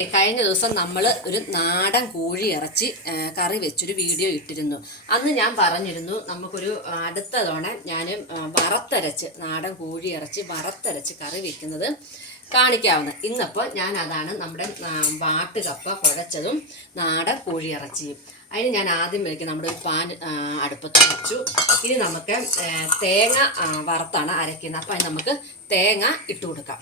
കഴിഞ്ഞ ദിവസം നമ്മൾ ഒരു നാടൻ കോഴി ഇറച്ചി കറി വെച്ചൊരു വീഡിയോ ഇട്ടിരുന്നു. അന്ന് ഞാൻ പറഞ്ഞിരുന്നു നമുക്കൊരു അടുത്ത തവണ ഞാൻ വറുത്തരച്ച് നാടൻ കോഴി ഇറച്ചി വറുത്തരച്ച് കറി വെക്കുന്നത് കാണിക്കാവുന്നത്. ഇന്നിപ്പോൾ ഞാൻ അതാണ് നമ്മുടെ വാട്ടുകപ്പ കുഴച്ചതും നാടൻ കോഴി ഇറച്ചിയും. അതിന് ഞാൻ ആദ്യം വയ്ക്കും നമ്മുടെ ഒരു പാൻ അടുപ്പത്ത് വെച്ചു. ഇനി നമുക്ക് തേങ്ങ വറുത്താണ് അരയ്ക്കുന്നത്. അപ്പം അതിന് നമുക്ക് തേങ്ങ ഇട്ട് കൊടുക്കാം.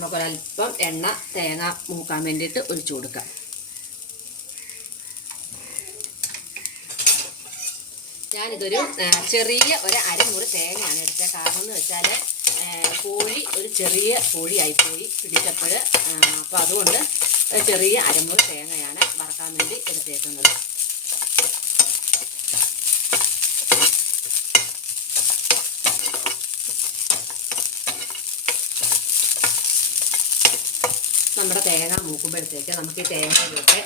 നമുക്കൊരൽപ്പം എണ്ണ തേങ്ങ മൂക്കാൻ വേണ്ടിയിട്ട് ഒഴിച്ചു കൊടുക്കാം. ഞാനിതൊരു ചെറിയ ഒരു അരമുറി തേങ്ങയാണ് എടുത്തത്. കാരണം എന്ന് വെച്ചാൽ കോഴി ഒരു ചെറിയ കോഴിയായിപ്പോയി പിടിച്ചപ്പോൾ. അപ്പോൾ അതുകൊണ്ട് ചെറിയ അരമുറി തേങ്ങയാണ് വറക്കാൻ വേണ്ടി എടുത്തേക്കുന്നത്. നമ്മുടെ തേങ്ങ മൂക്കുമ്പോഴത്തേക്ക് നമുക്ക് ഈ തേങ്ങയിലൊക്കെ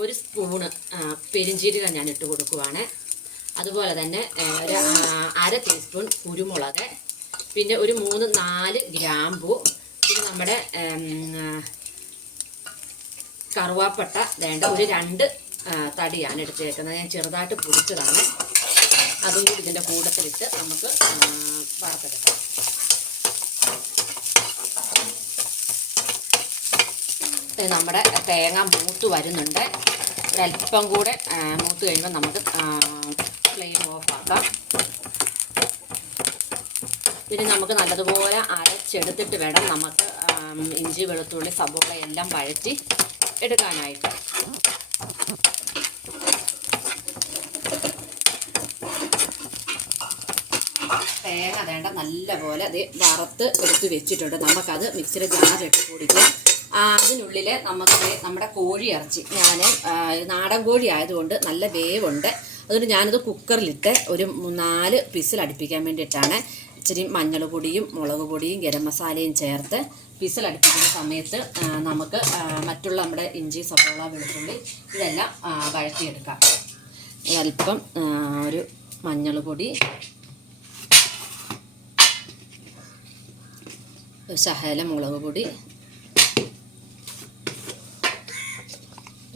ഒരു സ്പൂണ് പെരിഞ്ചീരകം ഞാൻ ഇട്ട് കൊടുക്കുവാണ്. അതുപോലെ തന്നെ ഒരു അര ടീസ്പൂൺ കുരുമുളക്, പിന്നെ ഒരു 3-4 ഗ്രാമ്പു, പിന്നെ നമ്മുടെ കറുവാപ്പട്ട വേണ്ട ഒരു 2 തടിയാണ് എടുത്തേക്കുന്നത്. ഞാൻ ചെറുതായിട്ട് പൊടിച്ചതാണ്. അതും കൂടി ഇതിൻ്റെ കൂട്ടത്തിലിട്ട് നമുക്ക് വറുത്തെടുക്കാം. നമ്മുടെ തേങ്ങ മൂത്ത് വരുന്നുണ്ട്. ഒരല്പം കൂടെ മൂത്ത് കഴിയുമ്പോൾ നമുക്ക് ഫ്ലെയിം ഓഫാക്കാം. പിന്നെ നമുക്ക് നല്ലതുപോലെ അരച്ചെടുത്തിട്ട് വേണം നമുക്ക് ഇഞ്ചി വെളുത്തുള്ളി സബോള എല്ലാം വഴറ്റി എടുക്കാനായിട്ട്. തേങ്ങ വേണ്ട നല്ലപോലെ അത് വറുത്ത് എടുത്ത് വെച്ചിട്ടുണ്ട്. നമുക്കത് മിക്സിയുടെ ജാറിലിട്ട് പൊടിക്കാം. അതിനുള്ളിൽ നമുക്ക് നമ്മുടെ കോഴി ഇറച്ചി, ഞാൻ നാടൻ കോഴി ആയതുകൊണ്ട് നല്ല വേവുണ്ട്. അതുകൊണ്ട് ഞാനത് കുക്കറിലിട്ട് ഒരു 4 വിസിൽ അടുപ്പിക്കാൻ വേണ്ടിയിട്ടാണ്. ഇച്ചിരി മഞ്ഞൾ പൊടിയും മുളക് പൊടിയും ഗരം മസാലയും ചേർത്ത് വിസിൽ അടുപ്പിക്കുന്ന സമയത്ത് നമുക്ക് മറ്റുള്ള നമ്മുടെ ഇഞ്ചി സവോള വെളുത്തുള്ളി ഇതെല്ലാം വഴറ്റിയെടുക്കാം. ഒരല്പം ഒരു മഞ്ഞൾ പൊടി, ഒരു ശകലം മുളക് പൊടി,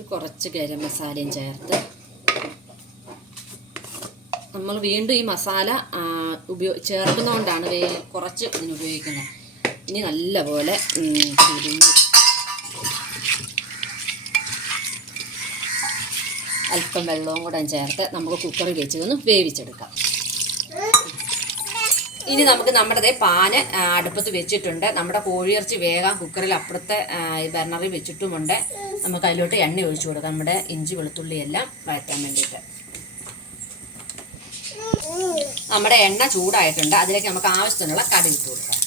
കുറച്ച് ഗരം മസാലയും ചേർത്ത് നമ്മൾ വീണ്ടും ഈ മസാല ചേർക്കുന്നതുകൊണ്ടാണ് കുറച്ച് ഇതിന് ഉപയോഗിക്കുന്നത്. ഇനി നല്ലപോലെ തിരിഞ്ഞ് അല്പം വെള്ളവും കൂടെ ചേർത്ത് നമുക്ക് കുക്കറിൽ വെച്ചതൊന്ന് വേവിച്ചെടുക്കാം. ഇനി നമുക്ക് നമ്മുടെ പാന് അടുപ്പത്ത് വെച്ചിട്ടുണ്ട്. നമ്മുടെ കോഴിയിറച്ചി വേഗം കുക്കറിൽ അപ്പുറത്തെ ബർണറിൽ വെച്ചിട്ടുമുണ്ട്. നമുക്ക് അതിലോട്ട് എണ്ണ ഒഴിച്ചു കൊടുക്കാം, നമ്മുടെ ഇഞ്ചി വെളുത്തുള്ളി എല്ലാം വഴറ്റാൻ വേണ്ടിയിട്ട്. നമ്മുടെ എണ്ണ ചൂടായിട്ടുണ്ട്. അതിലേക്ക് നമുക്ക് ആവശ്യത്തിനുള്ള കടുക് ഇട്ട് കൊടുക്കാം.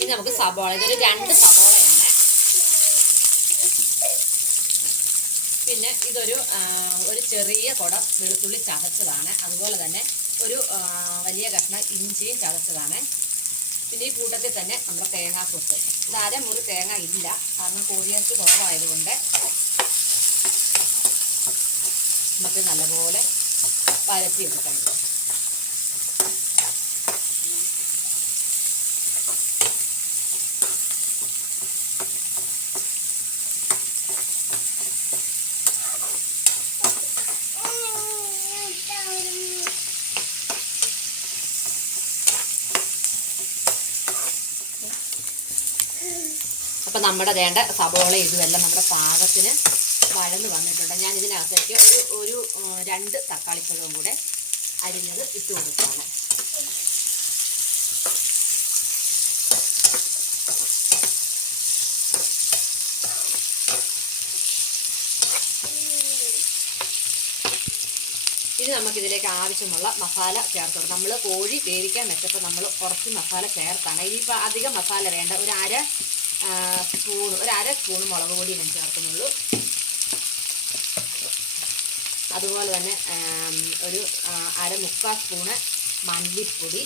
ഇനി നമുക്ക് സബോള, ഇതൊരു 2 സബോളയാണ്. പിന്നെ ഇതൊരു ചെറിയ കുടം വെളുത്തുള്ളി ചതച്ചതാണ്. അതുപോലെ തന്നെ ഒരു വലിയ കഷ്ണം ഇഞ്ചിയും ചതച്ചതാണ്. പിന്നെ ഈ കൂട്ടത്തിൽ തന്നെ നമ്മുടെ തേങ്ങാക്കൊത്ത്, ഇത് അരമുറി തേങ്ങ ഇല്ല, കാരണം കോഴിയിറച്ചി കുറവായതുകൊണ്ട്. നമുക്ക് നല്ലപോലെ വഴറ്റിയെടുക്കാം. അപ്പം നമ്മുടെ വേണ്ട സബോള ഇതുമെല്ലാം നമ്മുടെ പാകത്തിന് വഴന്ന് വന്നിട്ടുണ്ട്. ഞാൻ ഇതിനകത്തേക്ക് ഒരു 2 തക്കാളിപ്പഴവും കൂടെ അരിഞ്ഞത് ഇട്ട് കൊടുക്കുകയാണ്. ഇനി നമുക്കിതിലേക്ക് ആവശ്യമുള്ള മസാല ചേർത്ത് കൊടുക്കാം. നമ്മൾ കോഴി വേവിക്കാൻ വെച്ചപ്പോൾ നമ്മൾ കുറച്ച് മസാല ചേർത്താണ്. ഇനിയിപ്പോൾ അധികം മസാല വേണ്ട. ഒരു അര സ്പൂൺ മുളക് പൊടി ഞാൻ ചേർക്കുന്നുള്ളൂ. അതുപോലെ തന്നെ ഒരു 1/4 സ്പൂണ് മല്ലിപ്പൊടി,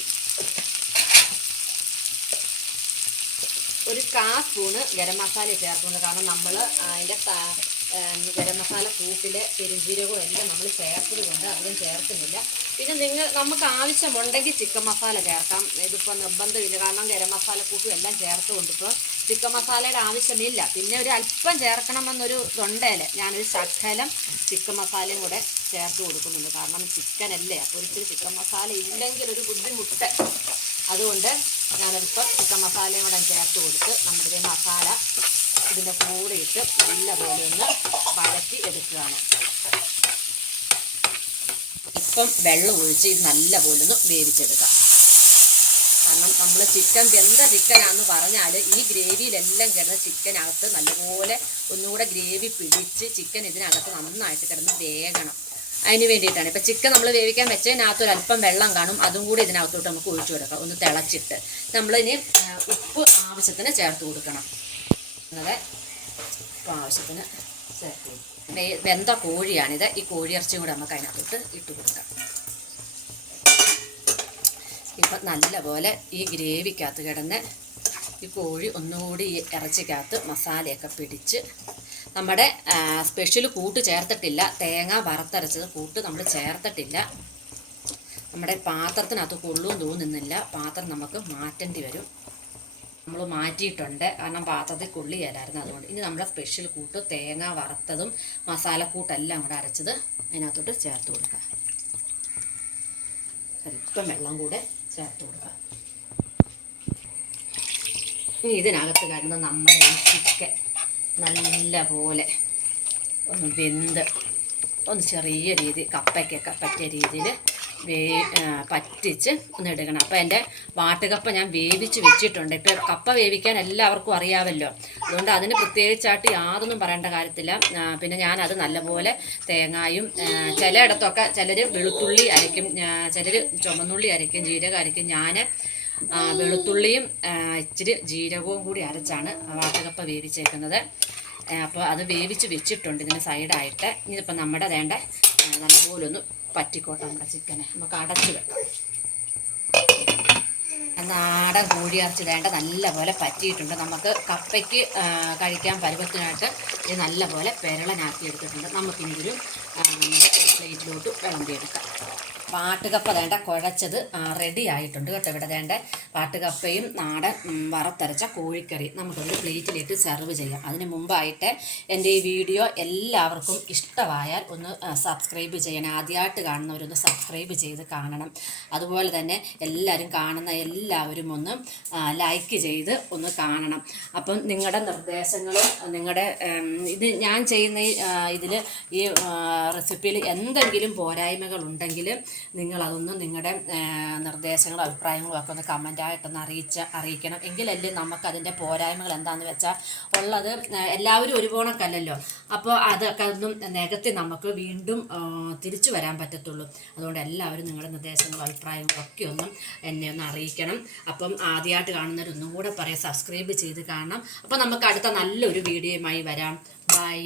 ഒരു 1/4 സ്പൂണ് ഗരം മസാല ചേർക്കുന്നത്. കാരണം നമ്മൾ അതിൻ്റെ ഗരം മസാല കൂട്ടിലെ പെരുംജീരകവും എല്ലാം നമ്മൾ ചേർത്തത് കൊണ്ട് അധികം ചേർക്കുന്നില്ല. പിന്നെ നമുക്ക് ആവശ്യമുണ്ടെങ്കിൽ ചിക്കൻ മസാല ചേർക്കാം. ഇതിപ്പോൾ നിർബന്ധമില്ല, കാരണം ഗരം മസാല കൂട്ടും എല്ലാം ചേർത്തുകൊണ്ട് ഇപ്പോൾ ചിക്കൻ മസാലയുടെ ആവശ്യമില്ല. പിന്നെ ഒരു അല്പം ചേർക്കണമെന്നൊരു തൊണ്ടയിൽ ഞാനൊരു ശകലം ചിക്കൻ മസാലയും കൂടെ ചേർത്ത് കൊടുക്കുന്നുണ്ട്. കാരണം ചിക്കനല്ലേ, അപ്പോൾ ഒരിക്കലും ചിക്കൻ മസാല ഇല്ലെങ്കിൽ ഒരു ബുദ്ധിമുട്ട്. അതുകൊണ്ട് ഞാനൊരിപ്പം ചിക്കൻ മസാലയും കൂടെ ചേർത്ത് കൊടുത്ത് നമ്മുടെ മസാല ഇതിൻ്റെ കൂടെ ഇട്ട് നല്ലപോലെ ഒന്ന് വഴറ്റി എടുക്കുകയാണ്. ഇപ്പം വെള്ളം ഒഴിച്ച് ഇത് നല്ലപോലെ ഒന്ന് വേവിച്ചെടുക്കാം. കാരണം നമ്മൾ ചിക്കൻ വെന്ത ചിക്കനാണെന്ന് പറഞ്ഞാൽ ഈ ഗ്രേവിയിലെല്ലാം കിടന്ന് ചിക്കനകത്ത് നല്ലപോലെ ഒന്നുകൂടെ ഗ്രേവി പിടിച്ച് ചിക്കൻ ഇതിനകത്ത് നന്നായിട്ട് കിടന്ന് വേകണം. അതിന് വേണ്ടിയിട്ടാണ്. ഇപ്പം ചിക്കൻ നമ്മൾ വേവിക്കാൻ വെച്ചതിനകത്ത് ഒരല്പം വെള്ളം കാണും, അതും കൂടി ഇതിനകത്തോട്ട് നമുക്ക് ഒഴിച്ചു കൊടുക്കാം. ഒന്ന് തിളച്ചിട്ട് നമ്മളിനി ഉപ്പ് ആവശ്യത്തിന് ചേർത്ത് കൊടുക്കണം. അങ്ങനെ ഉപ്പ് ആവശ്യത്തിന് ചേർത്ത് കൊടുക്കും. വെന്ത കോഴിയാണിത്. ഈ കോഴിയിറച്ചിയും കൂടെ നമുക്ക് അതിനകത്തോട്ട് ഇട്ട് കൊടുക്കാം. ഇപ്പം നല്ലപോലെ ഈ ഗ്രേവിക്കകത്ത് കിടന്ന് ഈ കോഴി ഒന്നുകൂടി ഈ ഇറച്ചിക്കകത്ത് മസാലയൊക്കെ പിടിച്ച് നമ്മുടെ സ്പെഷ്യൽ കൂട്ട് ചേർത്തിട്ടില്ല. തേങ്ങ വറുത്തരച്ചത് കൂട്ട് നമ്മൾ ചേർത്തിട്ടില്ല. നമ്മുടെ പാത്രത്തിനകത്ത് കൊള്ളും തോന്നുന്നില്ല. പാത്രം നമുക്ക് മാറ്റേണ്ടി വരും. നമ്മൾ മാറ്റിയിട്ടുണ്ട്, കാരണം പാത്രത്തിൽ കൊള്ളിയാലായിരുന്നു. അതുകൊണ്ട് ഇനി നമ്മുടെ സ്പെഷ്യൽ കൂട്ട് തേങ്ങ വറുത്തതും മസാലക്കൂട്ടെല്ലാം കൂടെ അരച്ചത് അതിനകത്തോട്ട് ചേർത്ത് കൊടുക്കാം. അല്പം വെള്ളം കൂടെ ചേർത്ത് കൊടുക്കാം. ഇനി ഇതിനകത്ത് കിടന്ന് നമ്മുടെ ഈ ചിക്കൻ നല്ല പോലെ ഒന്ന് വെന്ത് ഒന്ന് ചെറിയ രീതി കപ്പയ്ക്കൊക്കെ പറ്റിയ രീതിയിൽ പറ്റിച്ച് ഒന്ന് എടുക്കണം. അപ്പോൾ എൻ്റെ വാട്ടുകപ്പ ഞാൻ വേവിച്ച് വെച്ചിട്ടുണ്ട്. ഇപ്പോൾ കപ്പ വേവിക്കാൻ എല്ലാവർക്കും അറിയാമല്ലോ, അതുകൊണ്ട് അതിന് പ്രത്യേകിച്ചായിട്ട് യാതൊന്നും പറയേണ്ട കാര്യത്തില്ല. പിന്നെ ഞാനത് നല്ലപോലെ തേങ്ങായും ചിലയിടത്തൊക്കെ ചിലർ വെളുത്തുള്ളി അരയ്ക്കും, ചിലർ ചുമന്നുള്ളി അരയ്ക്കും, ജീരകം അരയ്ക്കും. ഞാൻ വെളുത്തുള്ളിയും ഇച്ചിരി ജീരകവും കൂടി അരച്ചാണ് വാട്ടുകപ്പ വേവിച്ചേക്കുന്നത്. അപ്പോൾ അത് വേവിച്ച് വെച്ചിട്ടുണ്ട് ഇതിന് സൈഡായിട്ട്. ഇതിപ്പോൾ നമ്മുടെ വേണ്ട നല്ലപോലെ ഒന്ന് പറ്റിക്കോട്ടെ. നമ്മുടെ ചിക്കനെ നമുക്ക് അടച്ചു വെക്കാം. നാടൻ കോഴിയിറച്ചി വേണ്ട നല്ലപോലെ പറ്റിയിട്ടുണ്ട്. നമുക്ക് കപ്പയ്ക്ക് കഴിക്കാൻ പരുവത്തിനായിട്ട് ഇത് നല്ലപോലെ പെരളനാക്കി എടുത്തിട്ടുണ്ട്. നമുക്കിനി ഒരു നമ്മുടെ പ്ലേറ്റിലോട്ട് വിളമ്പിയെടുക്കാം. വാട്ടുകപ്പ വേണ്ട കുഴച്ചത് റെഡി ആയിട്ടുണ്ട് കേട്ടോ. ഇവിടെ വേണ്ട വാട്ടുകപ്പയും നാടൻ വറുത്തരച്ച കോഴിക്കറി നമുക്കൊരു പ്ലേറ്റിലിട്ട് സെർവ് ചെയ്യാം. അതിന് മുമ്പായിട്ട് എൻ്റെ ഈ വീഡിയോ എല്ലാവർക്കും ഇഷ്ടമായാൽ ഒന്ന് സബ്സ്ക്രൈബ് ചെയ്യണം. ആദ്യമായിട്ട് കാണുന്നവരൊന്ന് സബ്സ്ക്രൈബ് ചെയ്ത് കാണണം. അതുപോലെ തന്നെ എല്ലാവരും കാണുന്ന എല്ലാവരും ഒന്ന് ലൈക്ക് ചെയ്ത് ഒന്ന് കാണണം. അപ്പം നിങ്ങളുടെ നിർദ്ദേശങ്ങളും നിങ്ങളുടെ ഇത് ഞാൻ ചെയ്യുന്ന ഇതിൽ ഈ റെസിപ്പിയിൽ എന്തെങ്കിലും പോരായ്മകൾ ഉണ്ടെങ്കിൽ നിങ്ങളതൊന്ന് നിങ്ങളുടെ നിർദ്ദേശങ്ങളും അഭിപ്രായങ്ങളും ഒക്കെ ഒന്ന് കമൻറ്റായിട്ടൊന്ന് അറിയിക്കണം. എങ്കിലല്ലേ നമുക്കതിൻ്റെ പോരായ്മകൾ എന്താണെന്ന് വെച്ചാൽ ഉള്ളത്. എല്ലാവരും ഒരു പോണക്കല്ലല്ലോ. അപ്പോൾ അതൊക്കെ ഒന്നും നികത്തി നമുക്ക് വീണ്ടും തിരിച്ചു വരാൻ പറ്റത്തുള്ളൂ. അതുകൊണ്ട് എല്ലാവരും നിങ്ങളുടെ നിർദ്ദേശങ്ങളും അഭിപ്രായങ്ങളും ഒക്കെ ഒന്നും എന്നെ ഒന്ന് അറിയിക്കണം. അപ്പം ആദ്യമായിട്ട് കാണുന്നവരൊന്നും കൂടെ പറയാം, സബ്സ്ക്രൈബ് ചെയ്ത് കാണണം. അപ്പോൾ നമുക്ക് അടുത്ത നല്ലൊരു വീഡിയോയുമായി വരാം. ബൈ.